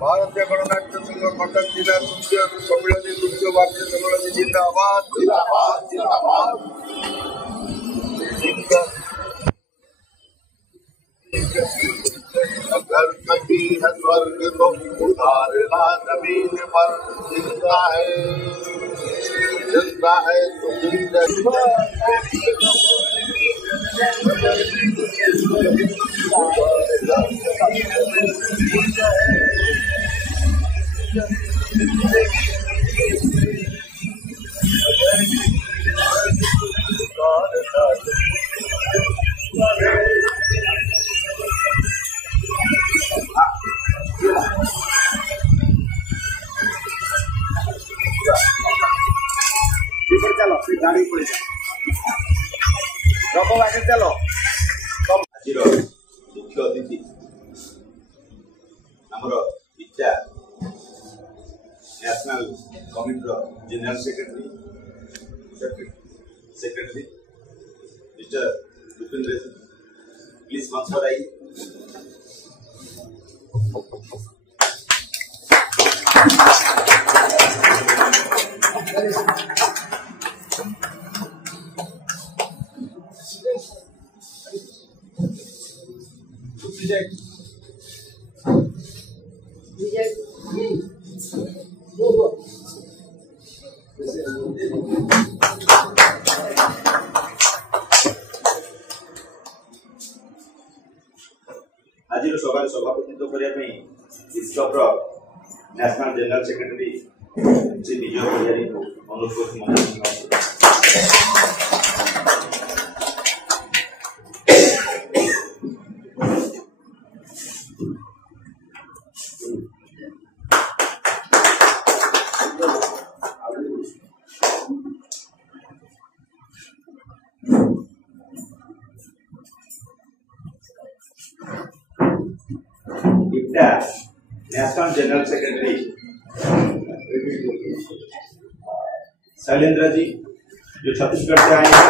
भारतीय गणनाट्य संघ कटक जिला तृतीय सम्मेलन तृतीय वार्षिक सम्मेलन जिंदाबाद। अगर कभी है स्वर्ग तो उतारना जमीन पर, जिंदा है तो चलो गाड़ी पड़े चलो। आज मुख्य अतिथि आमर इच्छा national committee general secretary mister Bhupendra ji, please मंच पर आइए। आज सभा सभापतित्व करने इस्कॉप्र national general secretary Shri Vijay Pujari को अनुरोध national general secretary Shailendra ji जो छत्तीसगढ़ से आए हैं,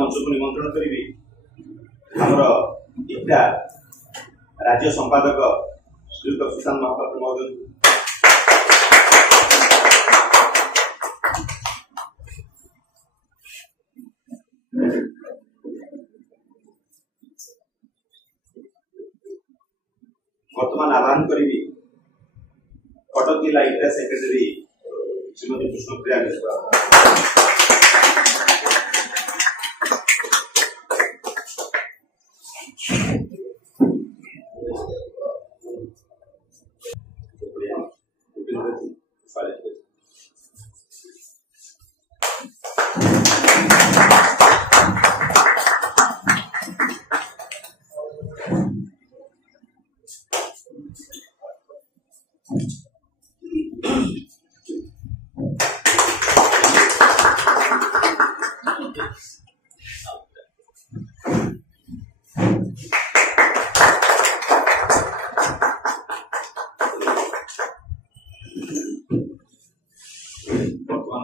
मंच को निमंत्रण करी राज्य संपादक श्रीयुक्त सुशांत महापात्र महोदय वर्तमान आह्वान करी कटक जिला इटा सेक्रेटरी श्रीमती कृष्णप्रिया मिश्रा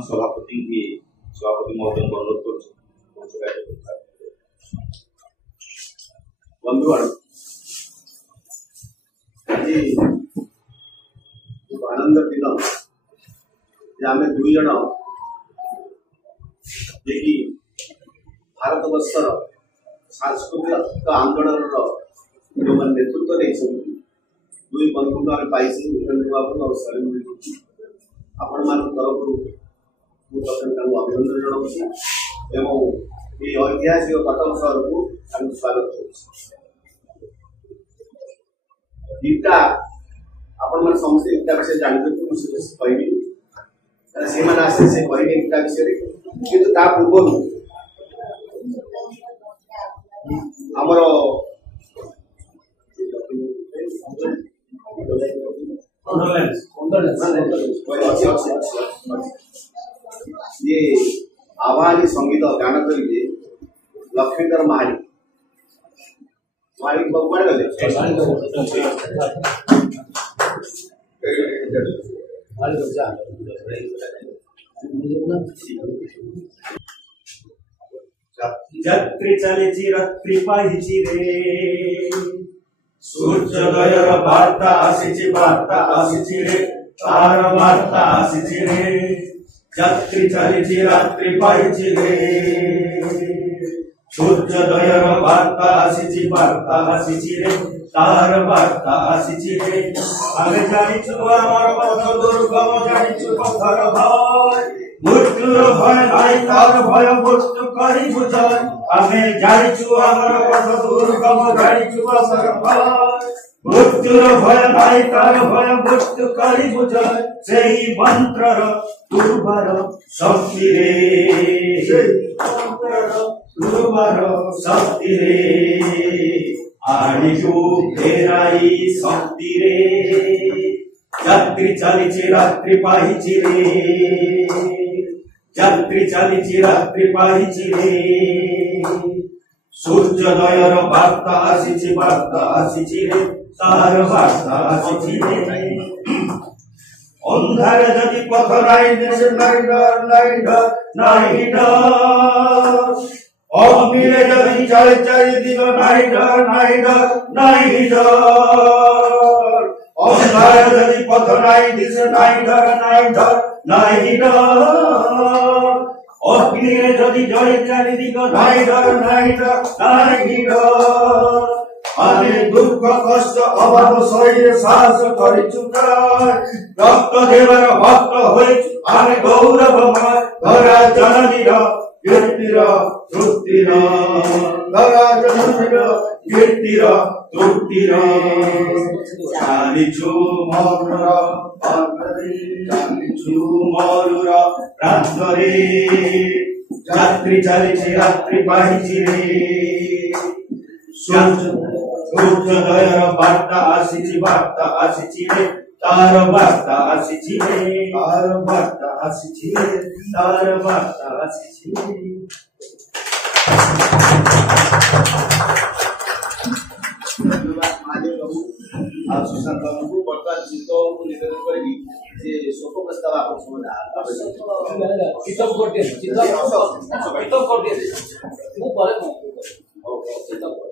सभापति महोदय को अनुरोध कर बंधुगण आज आनंद दिन आम दुई जन देखी भारत वर्षर सांस्कृतिक आंदोलन जो नेतृत्व नहीं दुई बंधु को आम पाई भूपेंद्र बाबू और शैलेंद्र आपण मान तरफ अभिनंदन जनाऊँ ऐतिहासिक कटक सहर को स्वागत करा आपण मैंने समस्त इटा विषय जानते कहबी से कहले इटा विषय किंतु ता पूर्व आमर ये आवानी संगीत गान करेंगे लक्ष्मीधर महाली मालिक बाबू कुआडे गले जत्री चलिछि रात्रि पाहिछि रे सूर्योदयर वार्ता आसिछि रे तार वार्ता आसिछि रे जत्री चलिछि रात्रि पाहिछि रे सूर्योदयर वार्ता आसिछि रे तार वार्ता आसिछि रे आगे जानिछु आमर पथ दुर्गम जानिछु पथर भय मृत्युर भय नाई तार भय मृत्यु करी बुझाय आमे जानिछु आमर पथ दुर्गम जानिछु पथर भय मृत्युर भय नाई तार भय मृत्यु करी बुझाय सेही मंत्रर दुर्बार शक्ति रे दुर्बार शक्ति रे आनिजु फेराई शक्ति रे जत्री चलिछि रात्रि पाहिछि रे जत्री चलिछि रात्रि पाहिछि रे सूर्योदयर वार्ता आसिछि रे तार वार्ता आसिछि रे अंधार जदि पथ नाई डर अग्निरे जदि चारि दिन नाई डर अंधार जदि पथ नाई दिशे नाई डर अग्निरे जदि जले चारि दिग नाई डर आमे दुख कष्ट अभाव सही साहस करिछु रक्त देवर भक्त होइछु आमे गौरवमय धरा जननीर कीर्तिर तृप्तिर धरा जननीर कीर्तिर तृप्तिर चालिछु मरुर प्रान्तरे जात्री चालिछि रात्रि पाहिछि रे सूर्योदयर वार्ता आसिछि रे तार वार्ता आसिछि रे तार वार्ता आसिछि रे तार वार्ता आसिछि रे मालिक बाबू आप सुशांत बाबू को वर्तमान चित्तो को निवेदन करेगी जे शोक प्रस्ताव आपको सुना किताब कर दिए वो परे चिताब कर